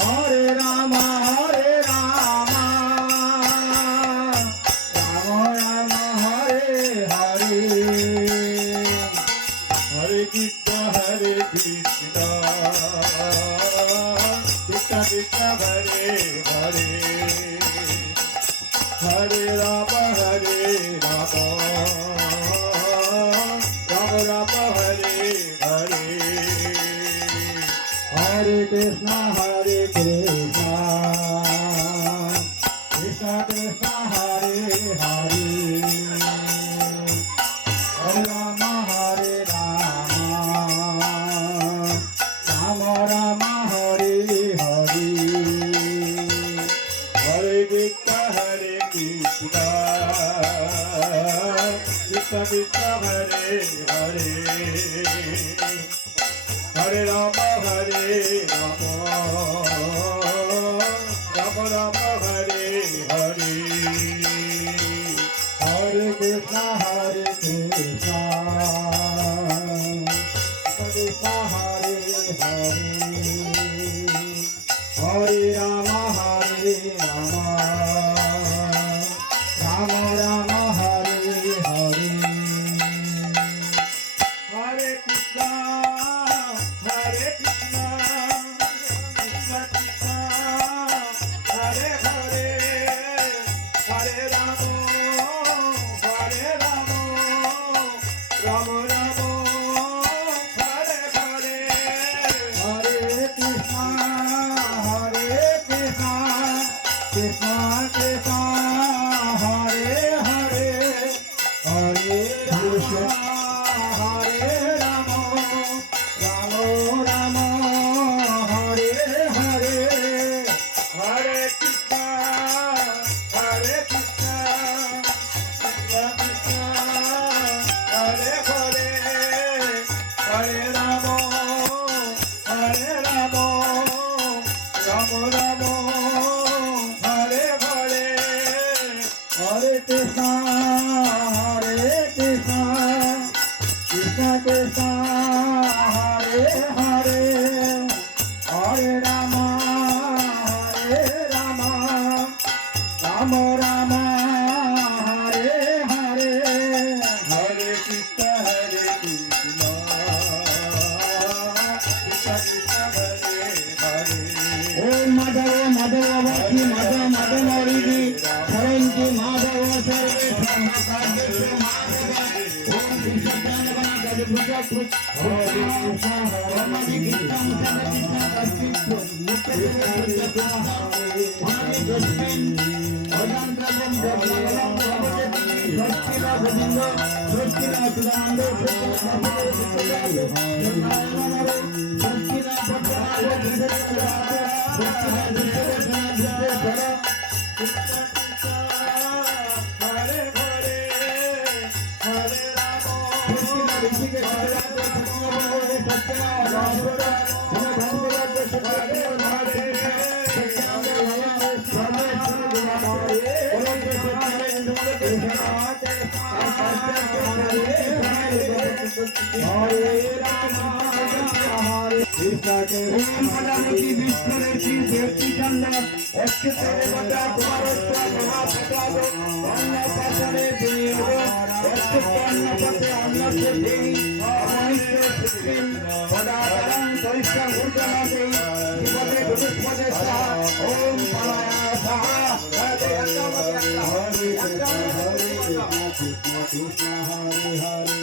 Hare Rama Rama Rama Hare Hare Hare Krishna Krishna Krishna Hare Hare Hare Rama Rama Rama Hare Hare Hare Krishna Krishna Krishna Hare Hare Hare Rama Rama Rama Hare Hare Hare Krishna Krishna Krishna Hare Hare Hare Rama Rama Rama Hare Hare Hare Krishna Krishna Krishna Hare Hare Hare Rama Rama Rama Hare Hare Hare Krishna Krishna Krishna Hare Hare Hare Krishna Hare Rama Rama Hare Hare Hare Krishna Krishna Krishna Hare Hare Hare Rama Rama Hare Hare Hare Krishna Krishna Krishna Hare Hare Hare Rama Rama Hare Hare Hare Krishna Krishna Krishna Hare Hare Om Madhava Madhava Bhakti Madhava Madhava Ridi Saranti Madhava Sarve Samakadeshu Madhava Om Krishna Gana Gadi Bhuta Prut Om Ramadi Gittam Sadakita Kaspitru Mukkadeva Prutya Mani Jasmin Odan Prabham Jagavalam Prabhajati Shastila Bhajindo Shastila Sudhanando Shastila Bhajindo Shastila প্রধানমন্ত্রী বিষ্ণুরের শিব দেবী চন্দ্র অচ্যুত দেবতা কুমারস্ব মহাপ্রসাদ অন্ন পাশরে বিনিয়োগ অচ্যুত অন্ন পথে অন্নস্য দেবী অমনিষ্ঠ supreme পদাকারং তরিষ্ঠ ঊর্ধ্বনা দেই বিপদে দুষ্পদে সাহা ওম পালায়া সাহা হরে কৃষ্ণ হরে হরে